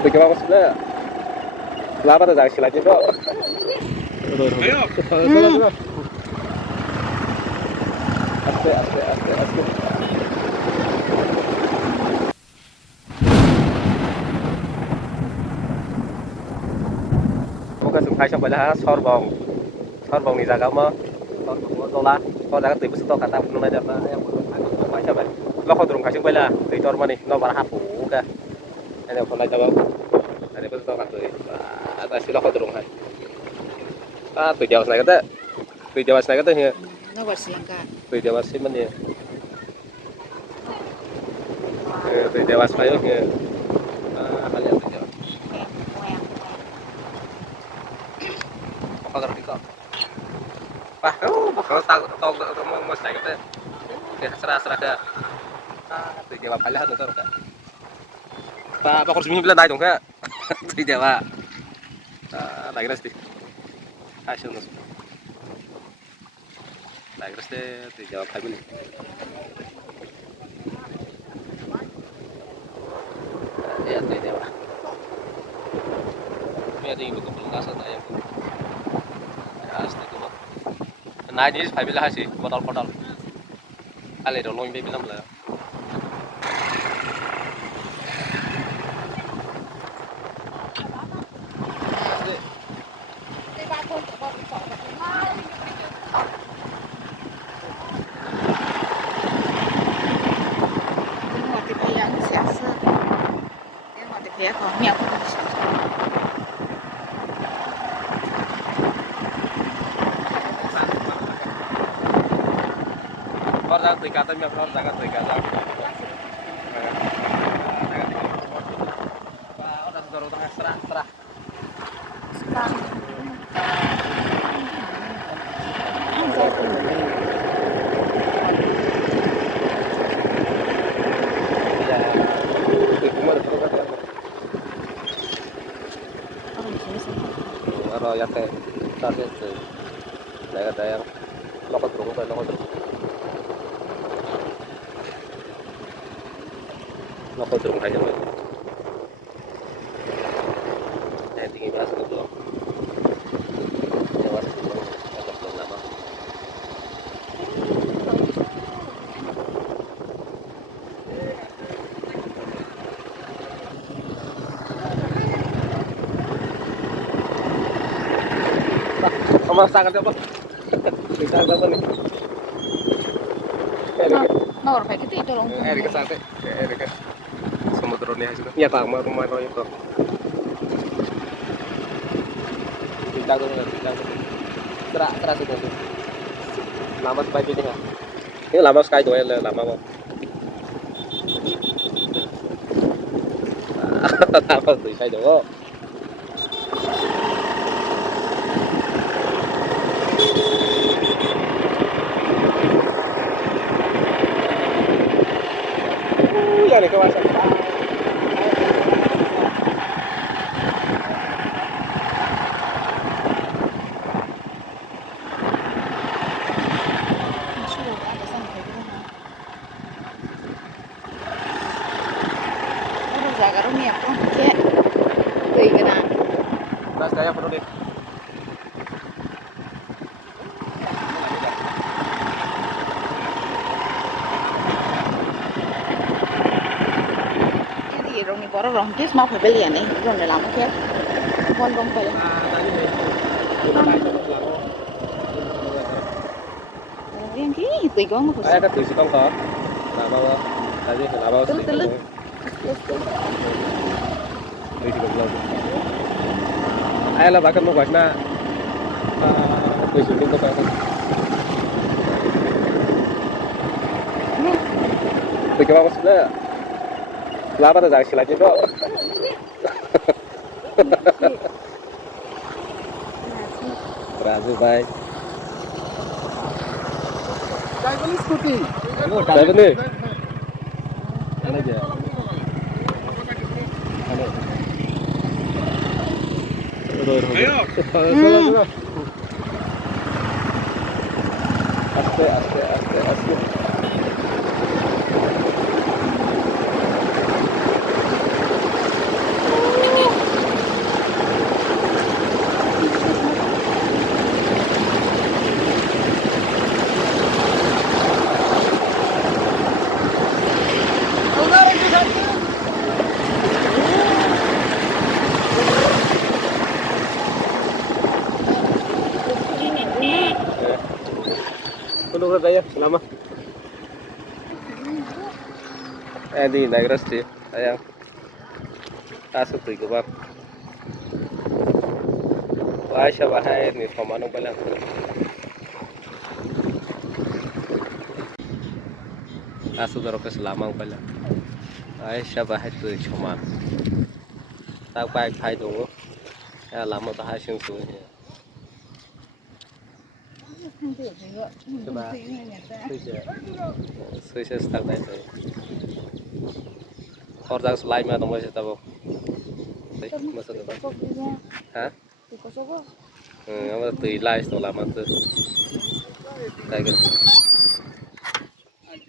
Tuh coba maksudnya kenapa tuh jangan silanya kok? Ayo. Aste, aste, aste, aste. Bukan sungkai sampai dah sorbong ni jaga mah sorbong dola kau jaga tiba setok kata penuh aja mah yang sungkai sampai lo kau turun kasih bela di tor mana no barah hapu ka ada pun aja bang ada pun setok kata ada sih lo kau turun kan tuh jauh naik kata ya nó gọi xiềng cả tuh jauh sih mana ya tuh jauh saya ya kalian tuh jauh apa kerja kok wah kalau tahu mau naik kata ya serah dah tuh jauh kalian tuh tuh apa kursi bilang naik dong kak tuh jauh naik terus di hasil mus naik terus deh tuh jauh kali ini ya tuh jauh ini ada yang betul nggak satu ya asli tuh nah ini phải bilang sih botol kali dong loing bilang lah nhưng mà thì bây giờ nó sẽ sơ nhưng mà thì phía còn nhiều không orang tingkatan yang orang sangat tingkatan orang sudah utang serah kalau ya teh tadi itu ada yang lokot terung aja loh saya tinggi bahasa itu belum jelas agak belum lama sama sangat apa kita apa nih nó còn phải cái gì tôi không Erika sate Erika semudronya hasil ya tak mau rumah itu kita tuh terasa itu lama sekali ini lama sekali tuh ya lama kok apa tuh saya dong ya nih kawasan jaga rumah ya kan kayak tuh kena Mas saya perlu deh cái gì rồi mình bỏ rồi chứ mau phải bên liền này rồi để làm cái con không phải riêng cái tùy con mà saya kan tuh kok lama tadi lama teluk ini juga belum ayolah bahkan mau buatnya tuh syuting kok tuh coba maksudnya kenapa tuh jangan silanya kok Brazil baik Driver scooty. driver nih mana aja ayo aste gaya selama. Di naik resti sayang. Tasuk tuh kebab. Wah, siapa hai nih sama nong paling. Tasuk terus ke selama paling. Wah, siapa hai tuh cuma. Tak baik hai dong. Ya lama tak hai sing tuh. Coba. Sudah start aja. Orang selain mana dong masih tahu. Masa tu. Hah? Apa tu ilai tu lama tu. Lagi.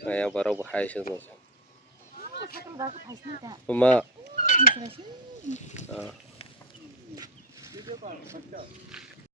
Ayah baru bahaya sih tu. Cuma.